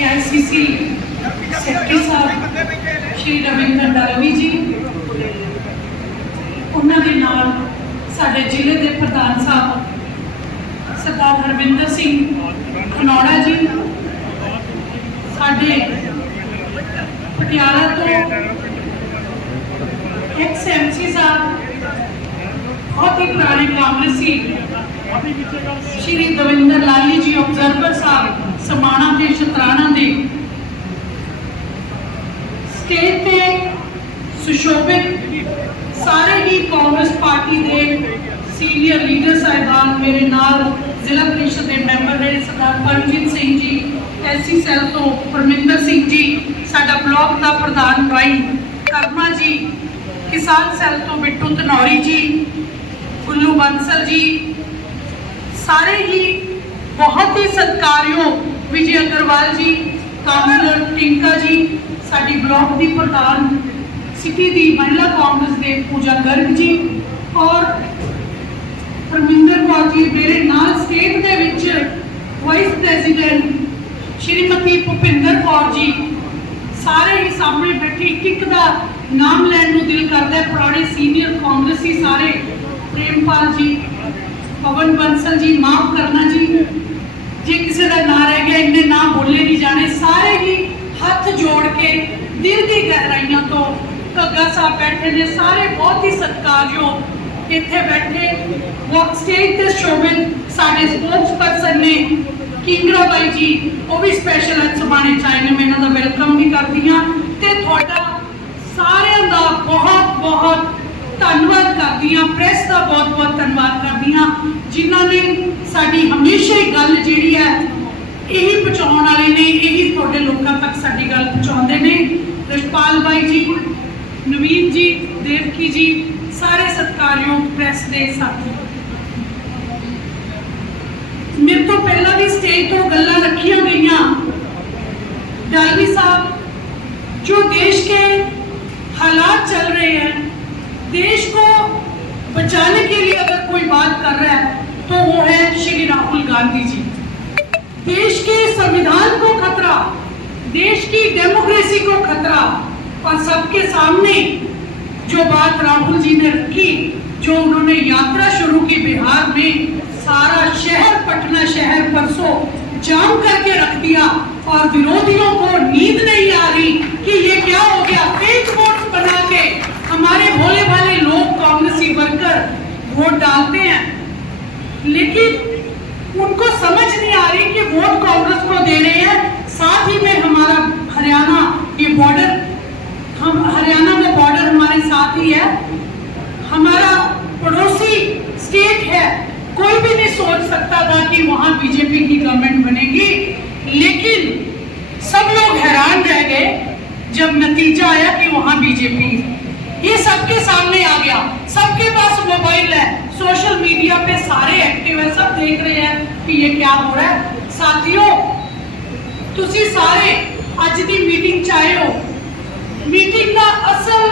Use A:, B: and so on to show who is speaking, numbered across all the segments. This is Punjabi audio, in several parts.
A: ਏਆਈਸੀਸੀ ਸੈਕਟਰੀ ਸਾਹਿਬ, ਸ਼੍ਰੀ ਰਵਿੰਦਰ ਦਲਵੀ ਜੀ। ਉਹਨਾਂ ਦੇ ਨਾਲ ਸਾਡੇ ਜ਼ਿਲ੍ਹੇ ਦੇ ਪ੍ਰਧਾਨ ਸਾਹਿਬ ਸਰਦਾਰ ਹਰਵਿੰਦਰ ਸਿੰਘ ਖਨੌੜਾ ਜੀ। ਸਾਡੇ ਪਟਿਆਲਾ ਤੋਂ ਐਕਸ ਐਮਸੀ ਸਾਹਿਬ, ਬਹੁਤ ਹੀ ਪੁਰਾਣੇ ਕਾਂਗਰਸੀ ਸ਼੍ਰੀ ਦਵਿੰਦਰ ਲਾਲੀ ਜੀ ਆਬਜ਼ਰਵਰ ਸਾਹਿਬ, ਸਮਾਣਾ ਤੇ ਸ਼ਤਰਾਣਾ ਦੇ। ਸਟੇਜ ਤੇ ਸੁਸ਼ੋਭਿਤ ਸਾਰੇ ਹੀ ਕਾਂਗਰਸ ਪਾਰਟੀ ਦੇ ਸੀਨੀਅਰ ਲੀਡਰ ਸਾਹਿਬਾਨ ਮੇਰੇ ਨਾਲ ਜ਼ਿਲ੍ਹਾ ਪ੍ਰੀਸ਼ਦ ਦੇ ਮੈਂਬਰ ਨੇ, ਸਰਦਾਰ ਪਰਮਜੀਤ ਸਿੰਘ ਜੀ, ਐਸਸੀ ਸੈੱਲ ਤੋਂ ਪਰਮਿੰਦਰ ਸਿੰਘ ਜੀ, ਸਾਡਾ ਬਲਾਕ ਦਾ ਪ੍ਰਧਾਨ ਭਾਈ ਕਰਮਾ ਜੀ, ਕਿਸਾਨ ਸੈੱਲ ਤੋਂ ਬਿੱਟੂ ਧਨੌਰੀ ਜੀ, ਗੁੱਲੂ ਬੰਸਲ ਜੀ ਸਾਰੇ ਹੀ ਬਹੁਤ ਹੀ ਸਤਿਕਾਰਯੋਗ ਵਿਜੇ ਅਗਰਵਾਲ ਜੀ ਕਾਉਂਸਲਰ ਟਿੰਕਾ ਜੀ, ਸਾਡੀ ਬਲਾਕ ਦੀ ਪ੍ਰਧਾਨ, ਸਿਟੀ ਦੀ ਮਹਿਲਾ ਕਾਂਗਰਸ ਦੇ ਪੂਜਾ ਗਰਗ ਜੀ ਔਰ ਪਰਮਿੰਦਰ ਕੌਰ ਜੀ ਮੇਰੇ ਨਾਲ ਸਟੇਟ ਦੇ ਵਿੱਚ ਵਾਈਸ ਪ੍ਰੈਜ਼ੀਡੈਂਟ ਸ਼੍ਰੀਮਤੀ ਭੁਪਿੰਦਰ ਕੌਰ ਜੀ ਸਾਰੇ ਹੀ ਸਾਹਮਣੇ ਬੈਠੇ, ਇੱਕ ਇੱਕ ਦਾ ਨਾਮ ਲੈਣ ਨੂੰ ਦਿਲ ਕਰਦਾ ਪੁਰਾਣੇ ਸੀਨੀਅਰ ਕਾਂਗਰਸੀ ਸਾਰੇ, ਪ੍ਰੇਮਪਾਲ ਜੀ ਪਵਨ ਬੰਸਲ ਜੀ, ਮਾਫ ਕਰਨਾ ਜੀ। ਜੇ ਕਿਸੇ ਦਾ ਨਾਂ ਰਹਿ ਗਿਆ, ਇੰਨੇ ਨਾਂ ਬੋਲੇ ਨਹੀਂ ਜਾਣੇ, ਸਾਰੇ ਹੀ ਹੱਥ ਜੋੜ ਕੇ ਦਿਲ ਦੀ ਗਹਿਰਾਈਆਂ ਤੋਂ ਕੱਗਾ ਸਾਹਿਬ ਬੈਠੇ ਨੇ, ਸਾਰੇ ਬਹੁਤ ਹੀ ਸਤਿਕਾਰਯੋਗ ਇੱਥੇ ਬੈਠੇ। ਵਰਕ ਸਟੇਜ ਤੇ ਸ਼ੋਭਿਤ ਸਾਡੇ ਸਪੋਰਟਸ ਪਰਸਨ ਨੇ ਕਿੰਗਰਾ ਬਾਈ ਜੀ, ਉਹ ਵੀ ਸਪੈਸ਼ਲ ਅੱਜ ਸਮਾਣੇ ਚਾਹੇ ਨੇ, ਮੈਂ ਇਹਨਾਂ ਦਾ ਵੈਲਕਮ ਵੀ ਕਰਦੀ ਹਾਂ। ਤੇ ਤੁਹਾਡਾ ਸਾਰਿਆਂ ਦਾ ਬਹੁਤ ਬਹੁਤ ਧੰਨਵਾਦ ਕਰਦੀ ਹਾਂ ਪ੍ਰੈਸ ਦਾ ਬਹੁਤ ਬਹੁਤ ਧੰਨਵਾਦ ਕਰਦੀ ਹਾਂ ਜਿਨ੍ਹਾਂ ਨੇ ਸਾਡੀ ਹਮੇਸ਼ਾ ਹੀ ਗੱਲ ਜਿਹੜੀ ਹੈ ਇਹੀ ਪਹੁੰਚਾਉਣ ਵਾਲੇ ਨੇ ਇਹੀ ਤੁਹਾਡੇ ਲੋਕਾਂ ਤੱਕ ਸਾਡੀ ਗੱਲ ਪਹੁੰਚਾਉਂਦੇ ਨੇ ਰਿਸ਼ਪਾਲ ਬਾਈ ਜੀ ਨਵੀਨ ਜੀ ਦੇਵਕੀ ਜੀ ਸਾਰੇ ਸਤਿਕਾਰਯੋਗ ਪ੍ਰੈਸ ਦੇ ਸਾਥੀ ਮੇਰੇ ਤੋਂ ਪਹਿਲਾਂ ਵੀ ਸਟੇਜ ਤੋਂ ਗੱਲਾਂ ਰੱਖੀਆਂ ਗਈਆਂ ਡਾਲਵੀ ਸਾਹਿਬ जो देश के हालात चल रहे हैं देश को बचाने के लिए अगर कोई बात कर रहा है तो वो है श्री राहुल गांधी जी। देश के संविधान को खतरा, देश की डेमोक्रेसी को खतरा, और सबके सामने जो बात राहुल जी ने रखी, जो उन्होंने यात्रा शुरू की बिहार में, सारा शहर, पटना शहर परसों जाम करके रख दिया, और विरोधियों को नींद नहीं आ रही कि ये क्या हो गया फेक वोट बना के हमारे भोले लोग कांग्रेसी वर्कर वोट डालते हैं। लेकिन उनको समझ नहीं आ रही कि वोट कांग्रेस को दे रहे हैं। साथ ही में हमारा हरियाणा ये बॉर्डर हम हरियाणा का बॉर्डर हमारे साथ ही है। हमारा पड़ोसी स्टेट है। कोई भी नहीं सोच सकता था कि वहाँ बीजेपी की गवर्नमेंट बनेगी। लेकिन सब लोग हैरान रह गए जब नतीजा आया कि वहाँ बीजेपी ये सबके सामने आ गया सबके पास मोबाइल है सोशल मीडिया पे सारे एक्टिव है सब देख रहे हैं कि ये क्या हो रहा है साथियों ਤੁਸੀਂ ਸਾਰੇ ਅੱਜ ਦੀ ਮੀਟਿੰਗ ਚ ਆਏ ਹੋ ਮੀਟਿੰਗ ਦਾ ਅਸਲ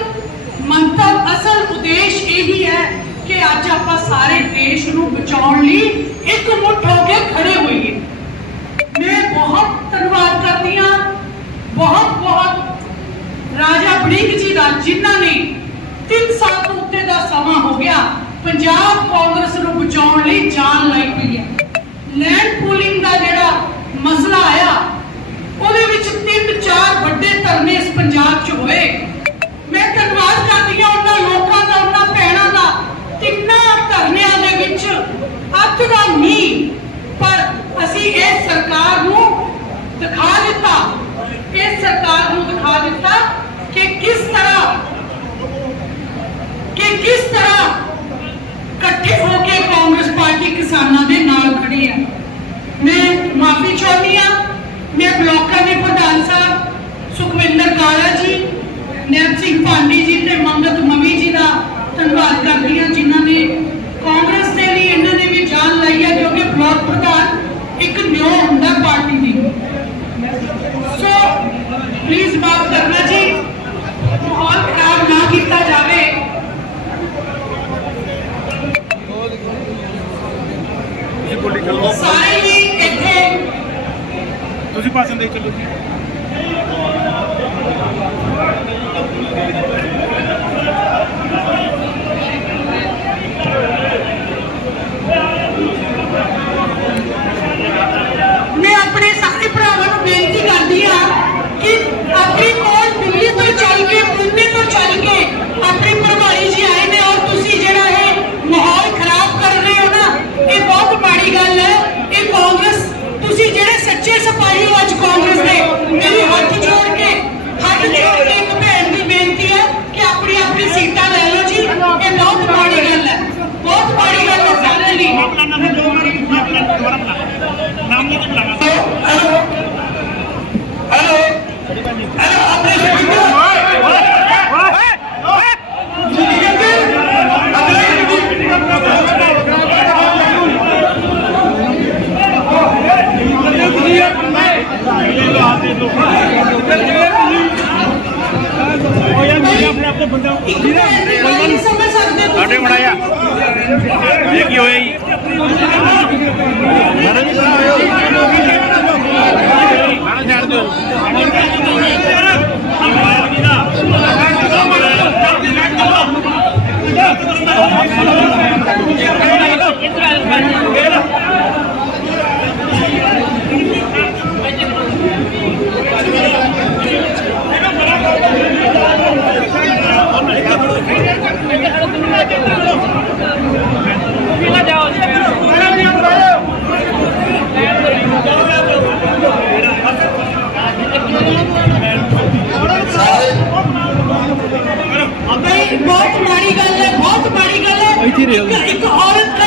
A: ਮੰਤਵ ਅਸਲ ਉਦੇਸ਼ ਇਹੀ ਹੈ ਕਿ ਅੱਜ ਆਪਾਂ ਸਾਰੇ ਦੇਸ਼ ਨੂੰ ਬਚਾਉਣ ਲਈ ਇੱਕ ਮੁੱਠ ਹੋ ਕੇ ਖੜੇ ਹੋਈਏ ਮੈਂ ਬਹੁਤ ਧੰਨਵਾਦ ਕਰਦੀ ਹਾਂ ਬਹੁਤ ਬਹੁਤ ਰਾਜਾ ਬੜਿੰਗ ਜੀ ਦਾ ਜਿਨ੍ਹਾਂ ਨੇ ਪੰਜਾਬ ਕਾਂਗਰਸ ਨੂੰ ਬਚਾਉਣ ਲਈ ਜਾਨ ਲਾਈ ਪਈ ਹੈ। ਲੈਂਡ ਪੂਲਿੰਗ ਦਾ ਜਿਹੜਾ ਮਸਲਾ ਆਇਆ, ਉਹਦੇ ਵਿੱਚ ਤਿੰਨ ਚਾਰ ਵੱਡੇ ਧਰਨੇ ਇਸ ਪੰਜਾਬ 'ਚ ਹੋਏ। ਮੈਂ ਧੰਨਵਾਦ ਕਰਦੀ ਹਾਂ ਉਹਨਾਂ ਲੋਕਾਂ ਦਾ, ਉਹਨਾਂ ਭੈਣਾਂ ਦਾ, ਤਿੰਨਾਂ ਧਰਨਿਆਂ ਦੇ ਵਿੱਚ ਅੱਤ ਦਾ ਨਹੀਂ ਪਰ ਅਸੀਂ ਇਹ ਸਰਕਾਰ ਨੂੰ ਦਿਖਾ ਦਿੱਤਾ ਤੇ ਮੰਗਤ ਮਵੀ ਜੀ ਦਾ ਧੰਨਵਾਦ ਕਰਦੀ ਹਾਂ, ਜਿਨ੍ਹਾਂ ਨੇ ਕਾਂਗਰਸ ਦੇ ਲਈ ਇਹਨਾਂ ਨੇ ਵੀ ਜਾਨ ਲਾਈ ਹੈ, ਕਿਉਂਕਿ ਬਲਾਕ ਪ੍ਰਧਾਨ ਇੱਕ ਨਿਓ ਹੁੰਦਾ ਪਾਰਟੀ ਦੀ। ਸੋ ਪਲੀਜ਼ ਮਾਫ ਕਰਨਾ ਜੀ। ਮਾਹੌਲ ਖਰਾਬ ਨਾ ਕੀਤਾ ਜਾਵੇ। ਸਾਰੇ ਹੀ ਇੱਥੇ
B: ਤੁਸੀਂ ਪਾਸੇ
C: ਦੇ ਚੱਲੋ
D: ਜੀ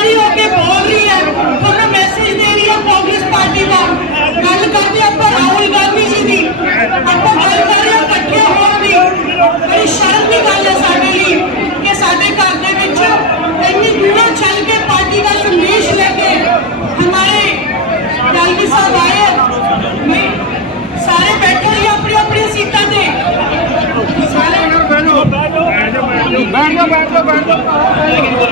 C: खड़ी होकर बोल रही है उन्हें मैसेज दे रही है कांग्रेस पार्टी का गल करते आप राहुल गांधी जी की आप गल कर रहे हो इकट्ठे हो भी बड़ी शर्म की गल है साढ़े लिए कि साढ़े घर के इन्नी दूरों चल के पार्टी का संदेश लेके हमारे गांधी साहब आए सारे बैठे हुए
A: अपनी अपनी सीटा से बैठ जाओ बैठ जाओ बैठ जाओ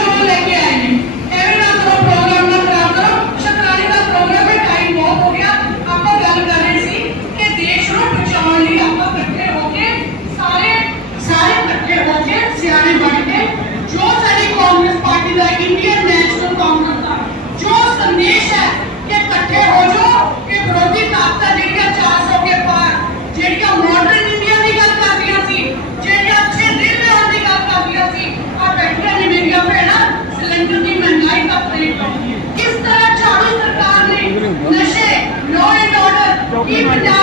A: You know.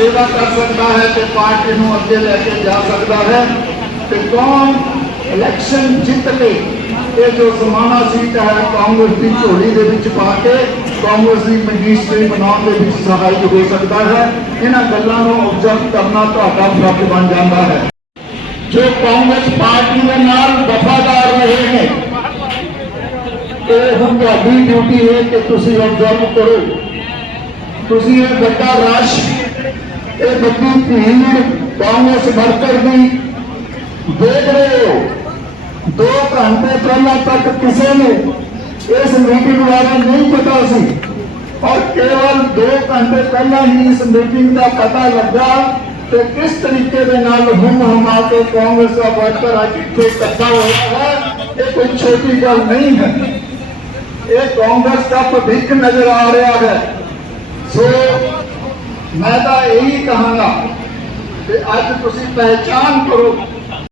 A: ਸੇਵਾ ਕਰ ਸਕਦਾ ਹੈ ਤੇ ਪਾਰਟੀ ਨੂੰ ਅੱਗੇ ਲੈ ਕੇ ਜਾ ਸਕਦਾ ਹੈ। ਤੇ ਕੌਣ ਇਲੈਕਸ਼ਨ ਜਿੱਤ ਕੇ ਇਹ ਜੋ ਸਮਾਣਾ ਸੀਟ ਹੈ ਕਾਂਗਰਸ ਦੀ ਝੋਲੀ ਦੇ ਵਿੱਚ ਪਾ ਕੇ ਕਾਂਗਰਸ ਦੀ ਮਜਿਸਟਰੀ ਬਣਾਉਣ ਦੇ ਵਿੱਚ ਸਹਾਇਕ ਹੋ ਸਕਦਾ ਹੈ। ਇਹਨਾਂ ਗੱਲਾਂ ਨੂੰ ਆਬਜ਼ਰਵ ਕਰਨਾ ਤੁਹਾਡਾ ਫਰਜ਼ ਬਣ ਜਾਂਦਾ ਹੈ। ਜੋ ਕਾਂਗਰਸ ਪਾਰਟੀ ਦੇ ਨਾਲ ਵਫਾਦਾਰ ਰਹੇ ਨੇ, ਇਹ ਹੁਣ ਤੁਹਾਡੀ ਡਿਊਟੀ ਹੈ ਕਿ ਤੁਸੀਂ ਆਬਜ਼ਰਵ ਕਰੋ। ਤੁਸੀਂ ਇਹ ਵੱਡਾ ਰਾਸ਼ ਇਹ ਵੱਡੀ ਭੀੜ ਕਾਂਗਰਸ ਵਰਕਰ ਦੀ
D: ਦੇਖ ਰਹੇ ਹੋ। 2 ਘੰਟੇ ਪਹਿਲਾਂ ਤੱਕ ਕਿਸੇ ਨੇ ਇਸ ਮੀਟਿੰਗ ਬਾਰੇ ਨਹੀਂ ਪਤਾ ਸੀ ਔਰ ਕੇਵਲ 2 ਘੰਟੇ ਪਹਿਲਾਂ ਹੀ ਇਸ ਮੀਟਿੰਗ ਦਾ ਪਤਾ ਲੱਗਾ ਤੇ ਕਿਸ ਤਰੀਕੇ ਦੇ ਨਾਲ ਹੁਮ ਹਮਾ ਕੇ ਕਾਂਗਰਸ ਦਾ ਵਰਕਰ ਅੱਜ ਇੱਥੇ ਇਕੱਠਾ ਹੋਇਆ ਹੈ, ਇਹ ਕੋਈ ਛੋਟੀ ਗੱਲ ਨਹੀਂ ਹੈ। ਇਹ ਕਾਂਗਰਸ ਦਾ ਭਵਿੱਖ ਨਜ਼ਰ ਆ ਰਿਹਾ ਹੈ। ਸੋ ਮੈਂ ਤਾਂ ਇਹੀ ਕਹਾਂਗਾ ਕਿ ਅੱਜ ਤੁਸੀਂ ਪਹਿਚਾਨ ਕਰੋ